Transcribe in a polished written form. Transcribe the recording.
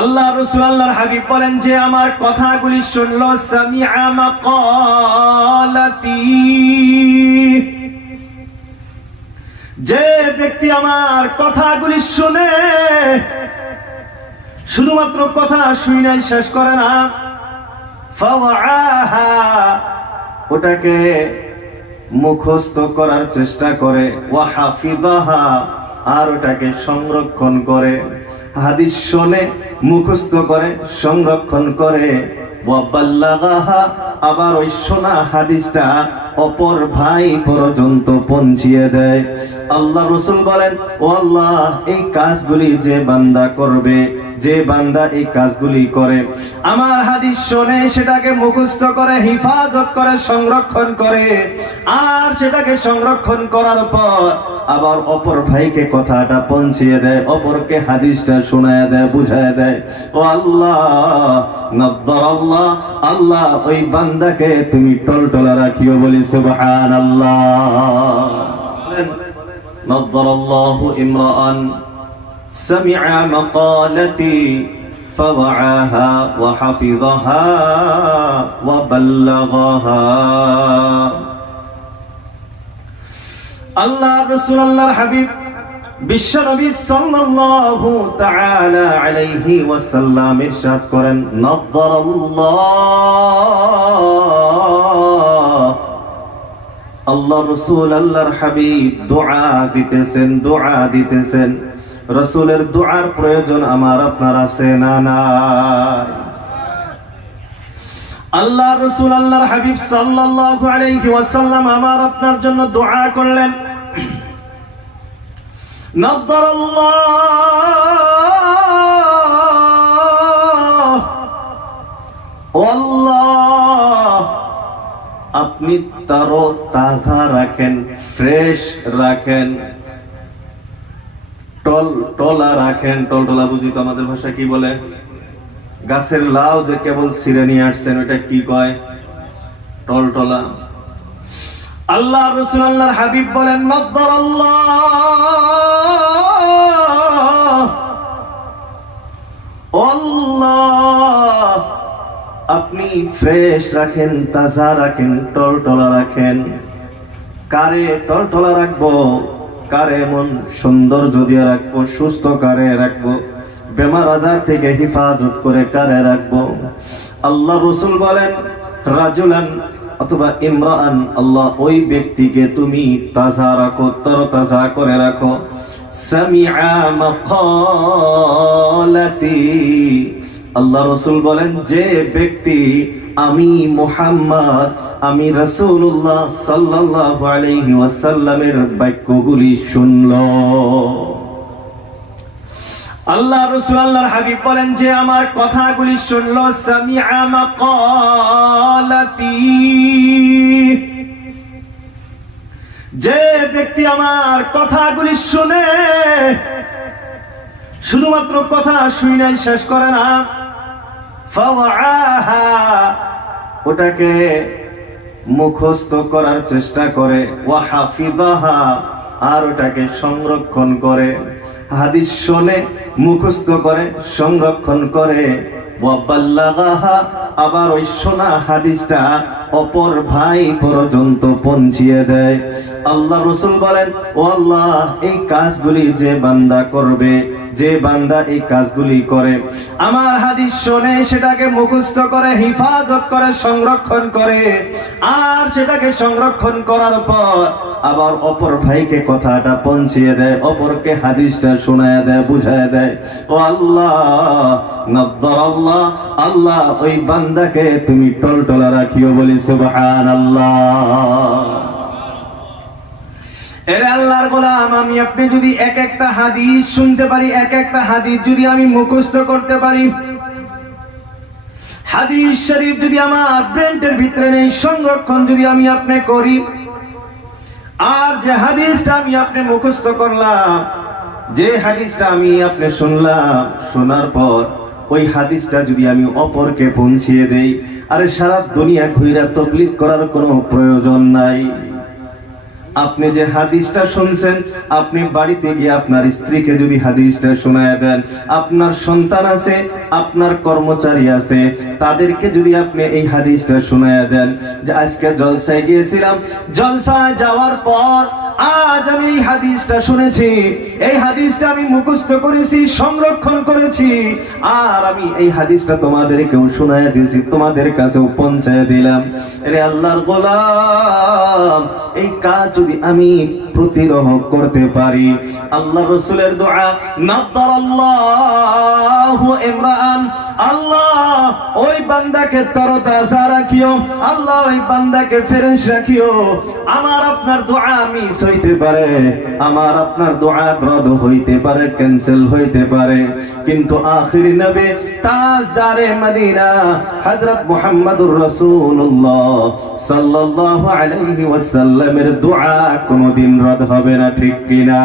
আল্লাহ রাসূল আল্লাহর হাবিব বলেন যে আমার কথাগুলি শুনলো, সামিআ মাকালাতি, যে ব্যক্তি আমার কথাগুলি শুনে, শুধুমাত্র কথা শুনেই শেষ করে না, ফাওয়াআহা, ওটাকে মুখস্থ করার চেষ্টা করে, ওয়া হাফিযাহা, আর ওটাকে সংরক্ষণ করে। হাদিস শুনে মুখস্থ করে, সংরক্ষণ করে, ওয়া বাল্লাগাহা, আবার ওই শোনা হাদিসটা অপর ভাই পর্যন্ত পৌঁছিয়ে দেয়। আল্লাহ রাসূল বলেন, ও আল্লাহ, এই কাজগুলি যে বান্দা করবে, যে বান্দা এই কাজগুলি করে, আমার হাদিস শুনে সেটাকে মুখস্থ করে, হিফাজত করে, সংরক্ষণ করে, আর সেটাকে সংরক্ষণ করার পর আবার অপর ভাইকে কথাটা পৌঁছিয়ে দেয়, অপরকে হাদিসটা শোনায় দেয়, বুঝায় দেয়, ও আল্লাহ, নাদ্দারাল্লাহ, আল্লাহ ওই বান্দাকে তুমি টলটলা রাখিও, বলি সুবহানাল্লাহ। নাদ্দারাল্লাহু ইমরাআন সামিআ মাকালাতি ফাওয়াআহা ওয়া হাফিযাহা ওয়া বাল্লাগাহা। আল্লাহ রাসূল আল্লাহর হাবিব বিশ্ব নবী সাল্লাল্লাহু তাআলা আলাইহি ওয়াসাল্লাম ইরশাদ করেন, নাদ্দারাল্লাহ, আল্লাহ রাসূল আল্লাহর হাবিব দোয়া দিতেছেন, দোয়া দিতেছেন। রাসূলের দোয়ার প্রয়োজন আমার আপনার আছে না? না। আল্লাহ রাসূল আল্লাহর হাবিব সাল্লাল্লাহু আলাইহি ওয়াসাল্লাম আমার আপনার জন্য দোয়া করলেন, নাদ্দারাল্লাহ, ও আল্লাহ, আপনি তারো তাজা রাখেন, ফ্রেশ রাখেন, টলা রাখেন। টলটলা বুঝি তো আমাদের ভাষা কি বলে? গাছের লাউ যে কেবল ছিঁড়ে নিয়ে আসছেন, ওটা কি কয়? টলটলা। আল্লাহ রাসূল আল্লাহর হাবিব বলেন, নাদ্দারাল্লাহ, ও আল্লাহ, আপনি ফ্রেশ রাখেন, তাজা রাখেন, টলটলা রাখেন। কারে টলটলা রাখবো, কারে এমন সৌন্দর্য দিয়ে রাখবো, সুস্থ কারে রাখবো, বেমার আজার থেকে হিফাজত করে কারে রাখবো? আল্লাহ রাসূল বলেন, রাজুলান অথবা ইমরাআন, আল্লাহ ওই ব্যক্তিকে তুমি তাজা রাখো, তরতাজা করে রাখো। সামিআ মাকালাতি, আল্লাহ রাসূল বলেন, যে ব্যক্তি আমি মুহাম্মদ, আমি রাসূলুল্লাহ সাল্লাল্লাহু আলাইহি ওয়াসাল্লামের বাক্যগুলি শুনলো। আল্লাহ রাসূল আল্লাহর হাবিব বলেন যে আমার কথাগুলি শুনলো, সামিআ মাকালাতি, যে ব্যক্তি আমার কথাগুলি শুনে, শুধুমাত্র কথা শুনেই শেষ করে না, ফাওয়াআহা, ওটাকে মুখস্থ করার চেষ্টা করে, ওয়া হাফিযাহা, আর ওটাকে সংরক্ষণ করে। হাদিস শুনে মুখস্থ করে, সংরক্ষণ করে, ওয়া বাল্লাগাহা, আবার ওই শোনা হাদিসটা অপর ভাই পর্যন্ত পৌঁছিয়ে দেয়। আল্লাহ রাসূল বলেন, ও আল্লাহ, এই কাজগুলি যে বান্দা করবে, যে বান্দা এই কাজগুলি করে, আমার হাদিস শুনে সেটাকে মুখস্থ করে, হিফাজত করে, সংরক্ষণ করে, আর সেটাকে সংরক্ষণ করার পর আবার অপর ভাইকে কথাটা পৌঁছিয়ে দেয়, অপরকে হাদিসটা শোনায় দেয়, বুঝায় দেয়, ও আল্লাহ, নাদ্দারাল্লাহ, আল্লাহ ওই বান্দাকে তুমি টলটলা রাখিও, বলি সুবহানাল্লাহ। এরে আল্লাহর গোলাম, আমি আপনি যদি এক একটা হাদিস শুনতে পারি, এক একটা হাদিস যদি আমি মুখস্থ করতে পারি, হাদিস শরীফ যদি আমার ব্রেনের ভিতরে নেই, সংরক্ষণ যদি আমি আপনি করি, আর যে হাদিসটা আমি আপনি মুখস্থ করলাম, যে হাদিসটা আমি আপনি শুনলাম, শোনার পর ওই হাদিসটা যদি আমি অপরকে পৌঁছিয়ে দেই, আরে সারা দুনিয়া ঘুরে তাবলীগ করার কোনো প্রয়োজন নাই। আপনি যে হাদিসটা শুনছেন, আপনি বাড়িতে গিয়ে আপনার স্ত্রীকে যদি হাদিসটা শোনায় দেন, আপনার সন্তান আছে, আপনার কর্মচারী আছে, তাদেরকে যদি আপনি এই হাদিসটা শোনায় দেন যে আজকে জলসায় গিয়েছিলাম, জলসায় যাওয়ার পর আজ আমি এই হাদিসটা শুনেছি, এই হাদিসটা আমি মুখস্থ করেছি, সংরক্ষণ করেছি, আর আমি এই হাদিসটা তোমাদেরকেও শোনায় দিয়েছি, তোমাদের কাছেও পৌঁছায় দিলাম। রে আল্লাহর গোলাম, এই কাজ যদি আমি প্রতিরোধ করতে পারি, আল্লাহ রাসূলের দোয়া, নাদারাল্লাহু ইমরান, আল্লাহ ওই বান্দাকে তরতাজা রাখিও, আল্লাহ ওই বান্দাকে ফ্রেশ রাখিও। আমার আপনার দোয়া মিস হইতে পারে, আমার আপনার দোয়া রদ হইতে পারে, ক্যান্সেল হইতে পারে, কিন্তু আখির নবী তাজদারে মদিনা হযরত মুহাম্মদুর রাসূলুল্লাহ সাল্লাল্লাহু আলাইহি ওয়াসাল্লামের দোয়া কোনদিন রদ হবে না, ঠিক কিনা?